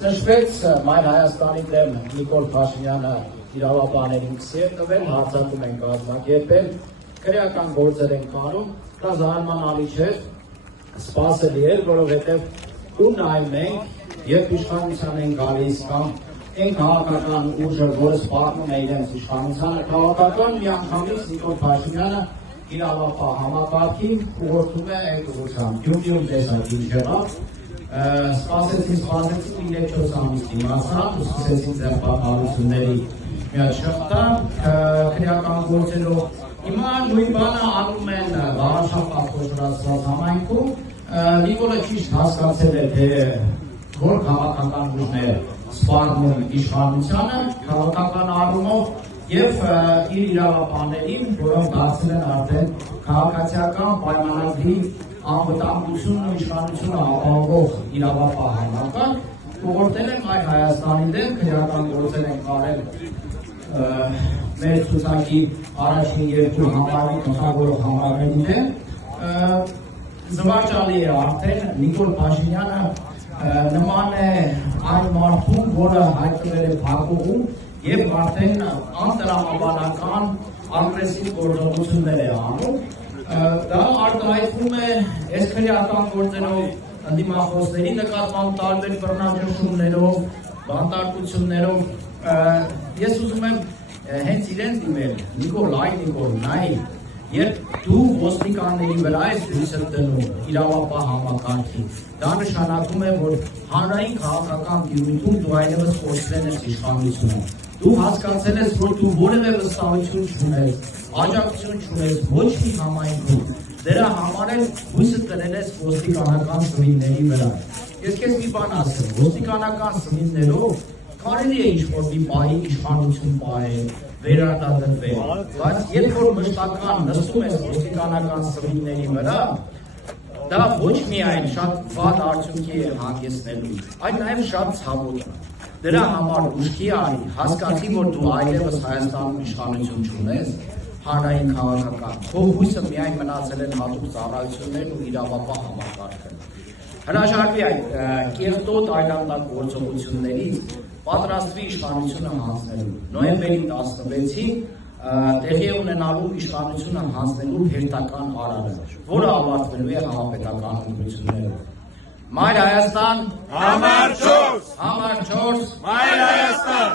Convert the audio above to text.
Նշվեց Մայր Հայաստանի դեմ Նիկոլ Փաշինյանը իրավաբաններին քսի է տվել, հարձակում են կազմակերպել, քրեական գործեր են կանում, դա զարմանալի չէ, սպասելի էր, որովհետև ու նայում ենք, երբ իշխանության են գալիս կամ այն քաղաքական ուժը, որը սպառնում է իրենց իշխանությանը, քաղաքական միանգամից Նիկոլ Փաշինյանը իրավապահ համակարգին ուղղորդում է այդ ուղղությամբ, Գյումրիում տեսակին եղավ, սպասեցին 3-4 ամիս դիմացան, ու սկսեցին ձերբակալությունների մի հատ շղթա, քրեական գործերով, հիմա նույն բանը անում են Վաղաշապատ խոշորացված համայնքում, Նիկոլը ճիշտ հասկացել է, թե որ քաղաքական ուժներ սպառնում իշխանությանը, քաղաքական առումով և իր իրավաբաններին, որոնք դարձել են արդեն քաղաքացիական պայմանագրի անվտանգությունն ու իշխանությունը ապահովող իրավապահ համակարգ, ուղղորդել են Մայր Հայաստանի դեմ, քրեական գործեր են կարել մեր ցուցակի առաջին երկու համարի գլխավորող համարների դեմ, զվարճալի է արդեն Նիկոլ Փաշինյանը նման է այն մարդուն, որը հայտնվել է փակուղում և արդեն անտրամաբանական ագրեսիվ գործողություններ է անում, դա արտահայտվում է այս քրեական գործերով ընդդիմախոսների նկատմամբ տարբեր բռնաճնշումներով, բանտարկություններով, ես ուզում եմ հենց իրենց դիմել, Նիկոլ, այ Նիկոլ, նայ, երբ դու ոստիկանների վրա ես լույսը դնում իրավապահ համակարգին, դա նշանակում է, որ հանրային քաղաքական դիրույթում դու այլևս կորցրել ես իշխանությունը, դու հասկացել ես, որ դու որևէ վստահություն չունես, աջակցություն չունես ոչ մի համայնքում, դրա համար էլ հույսը տնել ես ոստիկանական սվինների վրա։ Ես քեզ մի բան ասեմ, ոստիկանական սվիններով կարելի է ինչ-որ մի պահի իշխանություն պահել, վերարտադրվել, բայց երբ որ մշտական նստում ես ոստիկանական սվինների վրա, դա ոչ միայն շատ վատ արդյունքի է հանգեցնելու, այլ նաև շատ ցավոտ է։ Դրա համար ուշքի արի, հասկացի, որ դու այլևս Հայաստանում իշխանություն չունես, հանրային քաղաքական, քո հույսը միայն մնացել են հատուկ ծառայություններն ու իրավապահ համակարգը։ Հրաժարվի այդ կեղտոտ այլանդակգործողություններից, պատրաստվի իշխանությունը հանձնելու։ Նոյեմբերի 16-ին տեղի է ունենալու իշխանությունը հանձնելու հերթական արարը, որը ավարտվելու է համապետական ընտրություններով։ Մայր Հայաստան, Համար 4, Համար 4, Մայր Հայաստան։